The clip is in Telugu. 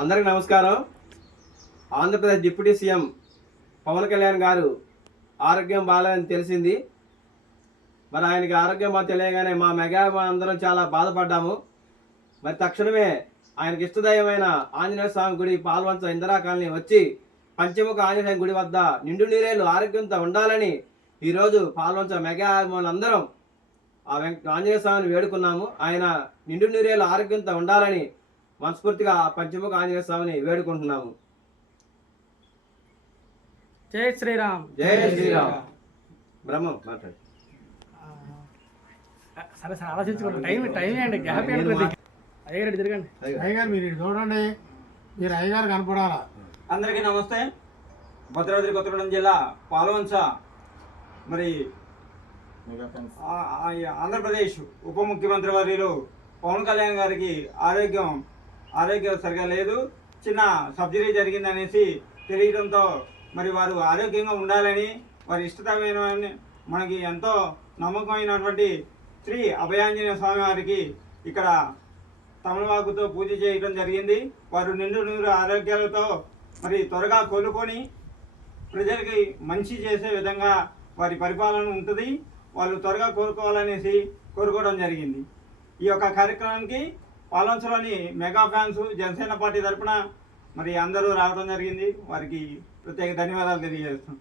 అందరికీ నమస్కారం. ఆంధ్రప్రదేశ్ డిప్యూటీ సీఎం పవన్ కళ్యాణ్ గారు ఆరోగ్యం బాగాలేదని తెలిసింది. మరి ఆయనకి ఆరోగ్యం బాగా తెలియగానే మా మెగా అందరం చాలా బాధపడ్డాము. మరి తక్షణమే ఆయనకి ఇష్టదైవమైన ఆంజనేయ స్వామి గుడి పాల్వంచ ఇందిరా కాలనీ వచ్చి పంచముఖ ఆంజనేయ గుడి వద్ద నిండు నీరేళ్ళు ఆరోగ్యంతో ఉండాలని ఈరోజు పాల్వంచ మెగా అందరం ఆంజనేయ స్వామిని వేడుకున్నాము. ఆయన నిండు నీరేళ్ళు ఆరోగ్యంతో ఉండాలని మనస్ఫూర్తిగా పంచముఖ ఆంజనేయ స్వామిని వేడుకుంటున్నాము. జై శ్రీరామ్. జై శ్రీరామ్. బ్రహ్మం మాట్లాడు. సరే సరే ఆలోచించుకోండి. టైం అండి, గ్యాప్ ఏంటి? అయ్యగారు తిరగండి. అయ్యగారు మీరు చూడండి, మీరు అయ్యగారు కనపడాలా. అందరికీ నమస్తే. భద్రాద్రి కొత్తగూడెం జిల్లా పాల్వంచ మరి ఆంధ్రప్రదేశ్ ఉప ముఖ్యమంత్రి వర్యులు పవన్ కళ్యాణ్ గారికి ఆరోగ్యం సరిగా లేదు, చిన్న సర్జరీ జరిగిందనేసి తెలియడంతో మరి వారు ఆరోగ్యంగా ఉండాలని వారి ఇష్టమైన మనకి ఎంతో నమ్మకమైనటువంటి శ్రీ అభయాంజనేయ స్వామి వారికి ఇక్కడ తమలపాకుతో పూజ చేయడం జరిగింది. వారు నిండు నూరు ఆరోగ్యాలతో మరి త్వరగా కోలుకొని ప్రజలకి మంచి చేసే విధంగా వారి పరిపాలన ఉంటుంది. వాళ్ళు త్వరగా కోరుకోవాలనేసి కోరుకోవడం జరిగింది. ఈ యొక్క కార్యక్రమానికి పాల్వంచలోని మెగా ఫ్యాన్స్ జనసేన పార్టీ తరఫున మరి అందరూ రావడం జరిగింది. వారికి ప్రత్యేక ధన్యవాదాలు తెలియజేస్తున్నాం.